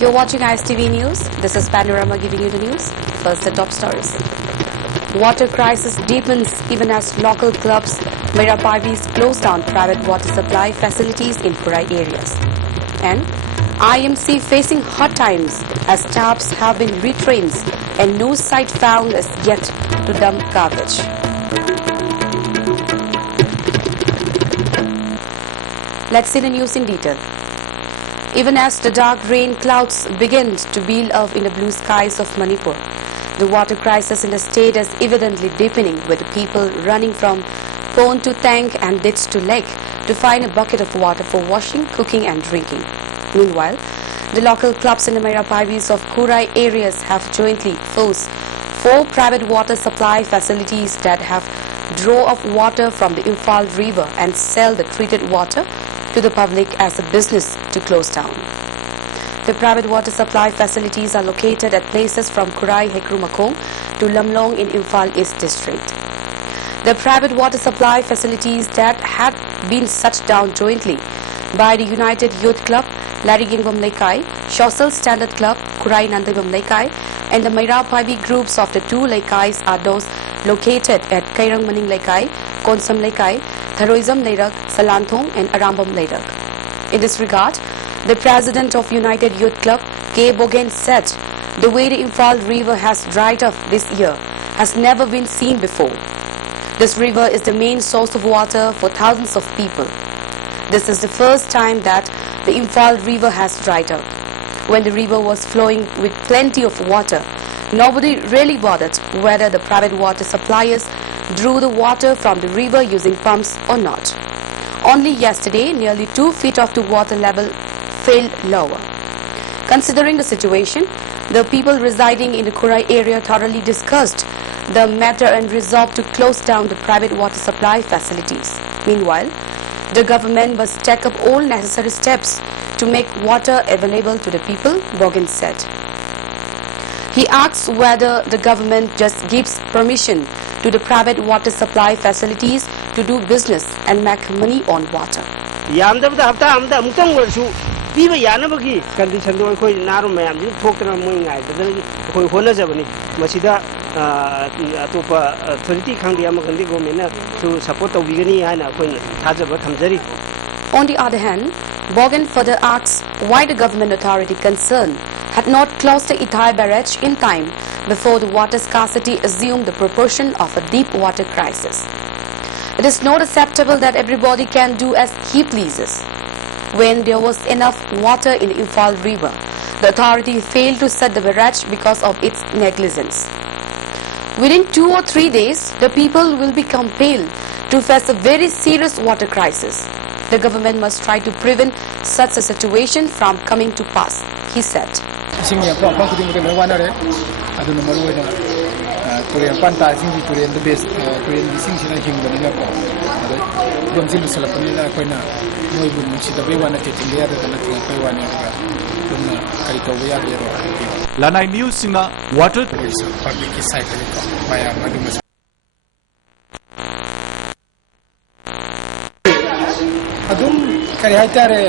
You're watching ISTV News. This is Panorama giving you the news. First, the top stories. Water crisis deepens even as local clubs Mairapaivis close down private water supply facilities in Kurai areas. And IMC facing hard times as staffs have been retrained and no site found as yet to dump garbage. Let's see the news in detail. Even as the dark rain clouds begin to build up in the blue skies of Manipur, the water crisis in the state is evidently deepening, with people running from pond to tank and ditch to lake to find a bucket of water for washing, cooking and drinking. Meanwhile, the local clubs in the Mairapaivis of Kurai areas have jointly forced 4 private water supply facilities that have draw of water from the Imphal River and sell the treated water to the public as a business to close down. The private water supply facilities are located at places from Kurai Hekrumakong to Lamlong in Imphal East District. The private water supply facilities that had been shut down jointly by the United Youth Club, Larigingvam Lekai, Shosal Standard Club, Kurai Nandagam Lekai, and the Mairapaivi groups of the 2 Lekais are those located at Kairang Maning Lekai, Konsam Lekai, Tharoizam Leirak, Salanthong and Arambam Leirak. In this regard, the president of United Youth Club, K. Bogen, said the way the Imphal River has dried up this year has never been seen before. This river is the main source of water for thousands of people. This is the first time that the Imphal River has dried up. When the river was flowing with plenty of water, nobody really bothered whether the private water suppliers drew the water from the river using pumps or not. Only yesterday, nearly 2 feet of the water level fell lower. Considering the situation, the people residing in the Kurai area thoroughly discussed the matter and resolved to close down the private water supply facilities. Meanwhile, the government must take up all necessary steps to make water available to the people, Bogen said. He asks whether the government just gives permission to the private water supply facilities to do business and make money on water. Piba yanabagi condition do koi naru mayam ji thokna moi ngai da koi hona jabani masida atopa authority khangdi am kandi government to support tawigani haina koi thajaba thamjari. On the other hand, Bogen further asks why the government authority concerned had not closed the Ithai barrage in time before the water scarcity assumed the proportion of a deep water crisis. It is not acceptable that everybody can do as he pleases. When there was enough water in the Imphal River, the authority failed to set the barrage because of its negligence. Within 2 or 3 days, the people will be compelled to face a very serious water crisis. The government must try to prevent such a situation from coming to pass, he said. Korean panta sing Korean the best Korean sing sina hing banina ko dom sin salapani na ko na noi bu musi da bewana te tindia da kana tinga ko wani ka dum na kai to ya ro Lanai news singa water public cycle ko maya madu mas adum kai haitare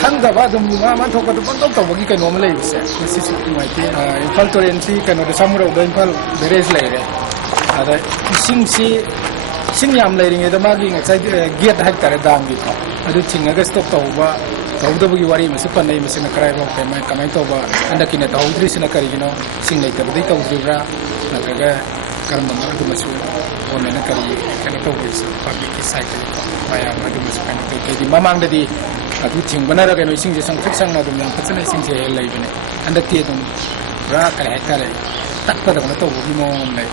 khangdaba dum ma man thok ko pon to bagi kai normal lai se si si mai te Imphal Torrent si kano da samro da Imphal barrage lai re ada sing si sin yam lai ring da magi ngai gate hack tare dam gi ko adu chinga ga stop to ba da bagi wari ma se pan nei ma se na krai ba kai mai kamai to ba anda kine da udri sina kari gino sing lai ta dai to udri ra na ga karam ma adu ma su o me na kari kana to bi se public cycle ko maya ma du ma su kana to ke di mamang da di adu ting banara ga no sing je sang thik sang na dum yang patsana sing je lai bine anda ke dum ra kare kare tak pa da to bi mo lai.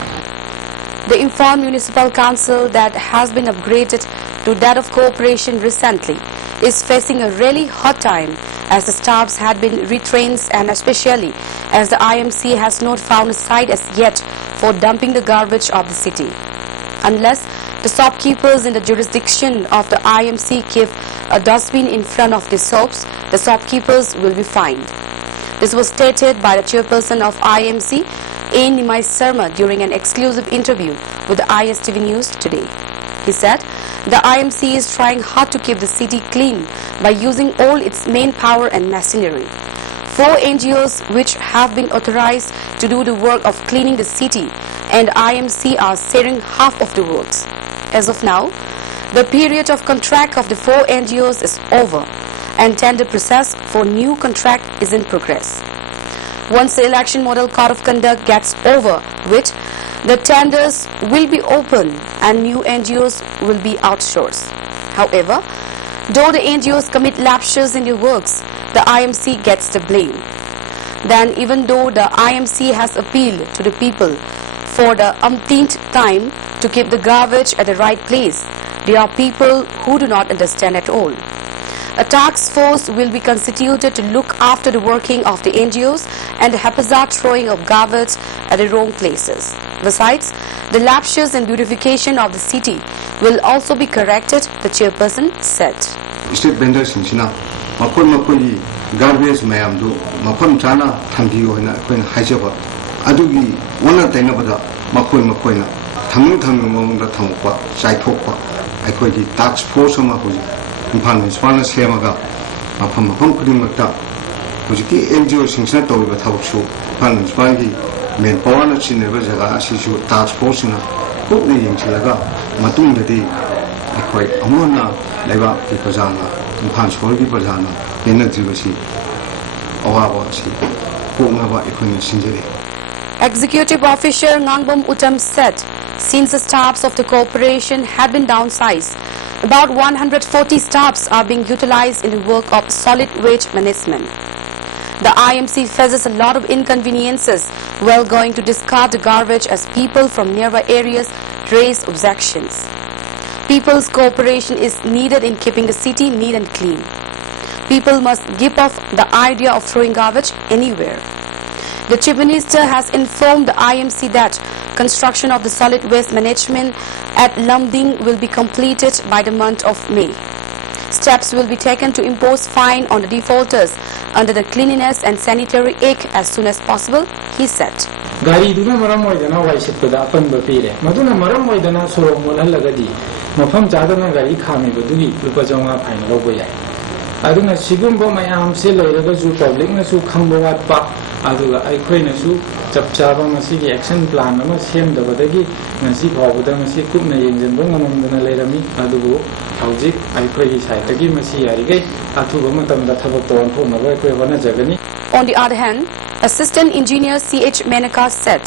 The Imphal Municipal Council, that has been upgraded to that of Cooperation recently, is facing a really hard time as the staffs had been retrained and especially as the IMC has not found a site as yet for dumping the garbage of the city. Unless the shopkeepers in the jurisdiction of the IMC keep a dustbin in front of the shops, the shopkeepers will be fined. This was stated by the chairperson of IMC, A. Nimai Sharma, during an exclusive interview with the ISTV News today. He said the IMC is trying hard to keep the city clean by using all its main power and machinery. 4 NGOs which have been authorized to do the work of cleaning the city and IMC are sharing half of the works. As of now, the period of contract of the 4 NGOs is over and tender process for new contract is in progress. Once the election model code of conduct gets over with, the tenders will be open and new NGOs will be outsourced. However, though the NGOs commit lapses in their works, the IMC gets the blame. Then even though the IMC has appealed to the people for the umpteenth time to keep the garbage at the right place, there are people who do not understand at all. A task force will be constituted to look after the working of the NGOs and the haphazard throwing of garbage at the wrong places. Besides, the lapses in beautification of the city will also be corrected, the chairperson said. State vendors in China, Makoi garbage mayamdu, Mapam Chana, Tandio, and Queen Hajaba, Adugi, one of the Nabada, Makoina, Tamu among the Tangwa, Saitopa, I call the tax force of Mahuji, Impalman Spana Slamaga, Mapam Mata, Pujiki NGO in Sato with Hausu, Palman Spagi, Men Pawana Chinevazaga, Sishu, tax force in a book in Chilaga, Matum the day, I quite Amona, Leva, Pipazana, Impans Holgi Pazana, Benazivasi, Owawasi, Pumava Equine Sinjeri. Executive Officer Ngangbom Utam said, since the staffs of the corporation have been downsized, about 140 staffs are being utilized in the work of solid waste management. The IMC faces a lot of inconveniences while going to discard the garbage as people from nearby areas raise objections. People's cooperation is needed in keeping the city neat and clean. People must give up the idea of throwing garbage anywhere. The Chief Minister has informed the IMC that construction of the solid waste management at Lumding will be completed by the month of May. Steps will be taken to impose fine on the defaulters under the Cleanliness and Sanitary Act as soon as possible, he said. Gari duna maram moidana waisipda apan bapire maduna maram moidana sorong molhallagadi mafam chadana gari khami badugi lupa jonga fine lobo yai aduna sigumba mayam se leiraga ju public na su khangba watpa aduga aikhoina su chapchaba masi gi action plan ama semdabadagi ngasi phawda masi kupna yengjenba ngamamdana leirami adugo haujik aikhoi gi saitagi masi yarigai athuba matamda thabak ton thonaba aikoi wana jagani. On the other hand, Assistant Engineer C.H. Menaka said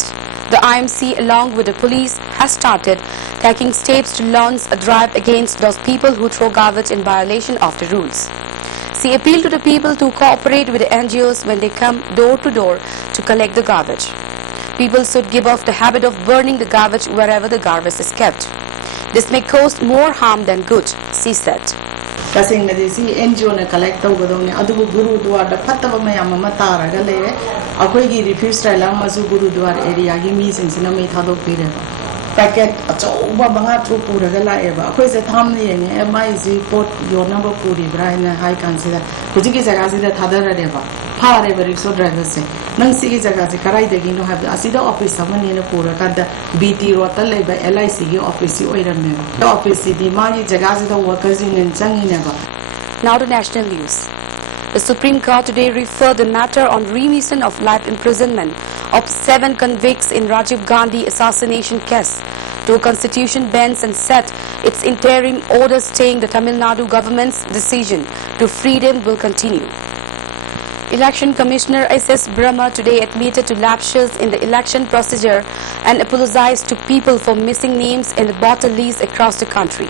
the IMC along with the police has started taking steps to launch a drive against those people who throw garbage in violation of the rules. She appealed to the people to cooperate with the NGOs when they come door to door to collect the garbage. People should give up the habit of burning the garbage wherever the garbage is kept. This may cause more harm than good, she said. Kasing na disi NGO na collect tau gadong ni adugo Gurudwara da phattaba mayam ama taraga leire akoi gi refuse trailer masu Gurudwara area gi mi sing sina mai thadok pire ba packet achauba banga tru puraga lae ba akoi se tham ni ye MIC port yona ba puri braina high council kuji gi jaga sida thadara re ba phare ba rickshaw driver se nang si gi jaga se karai de gi no have asida office samani na pura kada BT rotal le ba LIC gi office oiram me office di ma gi jaga sida workers in changi ne ba. Now to national news. The Supreme Court today referred the matter on remission of life imprisonment of 7 convicts in Rajiv Gandhi assassination case to a constitution bench and said its interim order staying the Tamil Nadu government's decision to free them will continue. Election Commissioner S.S. Brahma today admitted to lapses in the election procedure and apologized to people for missing names in the voter list across the country.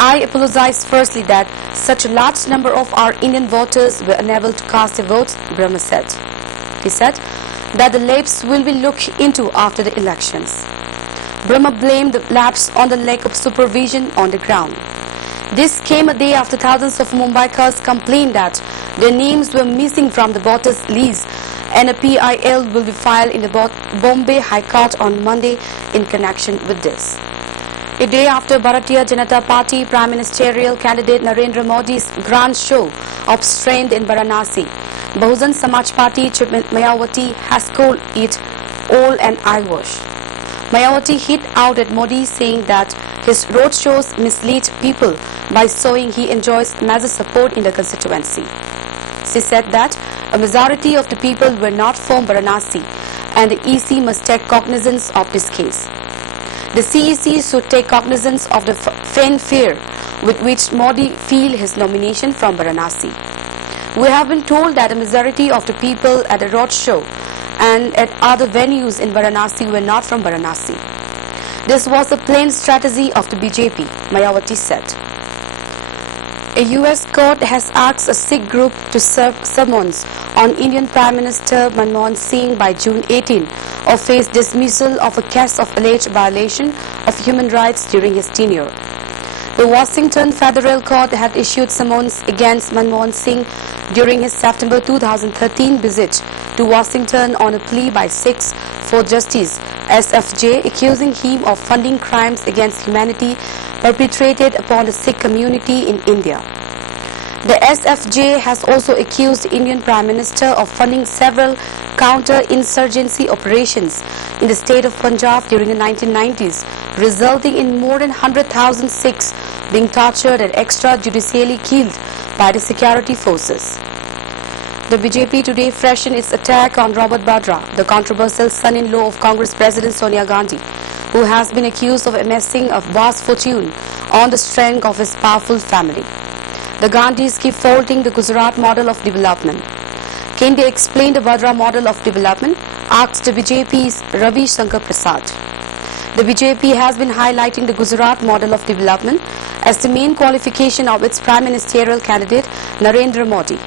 I apologize firstly that such a large number of our Indian voters were unable to cast their votes, Brahma said. He said that the lapse will be looked into after the elections. Brahma blamed the lapse on the lack of supervision on the ground. This came a day after thousands of Mumbaikars complained that their names were missing from the voters list and a PIL will be filed in the Bombay High Court on Monday in connection with this. A day after Bharatiya Janata Party Prime Ministerial candidate Narendra Modi's grand show of strength in Varanasi, Bahujan Samaj Party Chief Mayawati has called it all an eyewash. Mayawati hit out at Modi saying that his roadshows mislead people by showing he enjoys major support in the constituency. She said that A majority of the people were not from Varanasi, and the EC must take cognizance of this case. The CEC should take cognizance of the fanfare with which Modi filed his nomination from Varanasi. We have been told that a majority of the people at the roadshow and at other venues in Varanasi were not from Varanasi. This was a plain strategy of the BJP, Mayawati said. A US court has asked a Sikh group to serve summons on Indian Prime Minister Manmohan Singh by June 18 or face dismissal of a case of alleged violation of human rights during his tenure. The Washington Federal Court had issued summons against Manmohan Singh during his September 2013 visit to Washington on a plea by Sikhs for Justice (SFJ) accusing him of funding crimes against humanity perpetrated upon the Sikh community in India. The SFJ has also accused the Indian Prime Minister of funding several counter-insurgency operations in the state of Punjab during the 1990s, resulting in more than 100,000 Sikhs being tortured and extrajudicially killed by the security forces. The BJP today freshened its attack on Robert Vadra, the controversial son-in-law of Congress President Sonia Gandhi, who has been accused of amassing a vast fortune on the strength of his powerful family. The Gandhis keep faulting the Gujarat model of development. Can they explain the Vadra model of development? Asked the BJP's Ravi Shankar Prasad. The BJP has been highlighting the Gujarat model of development as the main qualification of its prime ministerial candidate Narendra Modi.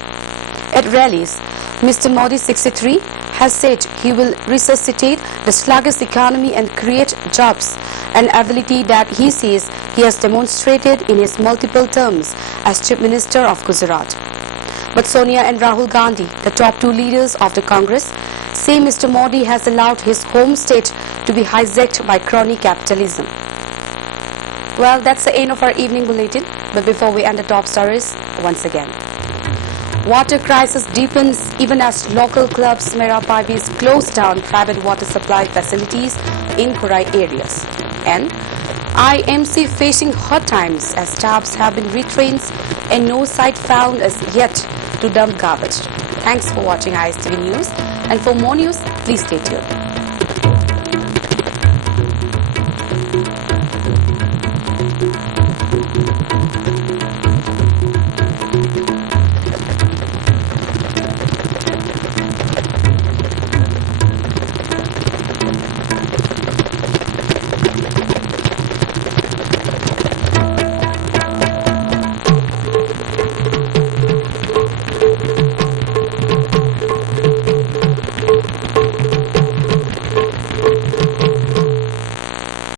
At rallies, Mr. Modi, 63, has said he will resuscitate the sluggish economy and create jobs, an ability that he says he has demonstrated in his multiple terms as Chief Minister of Gujarat. But Sonia and Rahul Gandhi, the top two leaders of the Congress, say Mr. Modi has allowed his home state to be hijacked by crony capitalism. Well, that's the end of our evening bulletin. But before we end the top stories, once again. Water crisis deepens even as local clubs Mera Paivis close down private water supply facilities in Kurai areas. And IMC facing hard times as staffs have been retrained and no site found as yet to dump garbage. Thanks for watching ISTV News, and for more news, please stay tuned.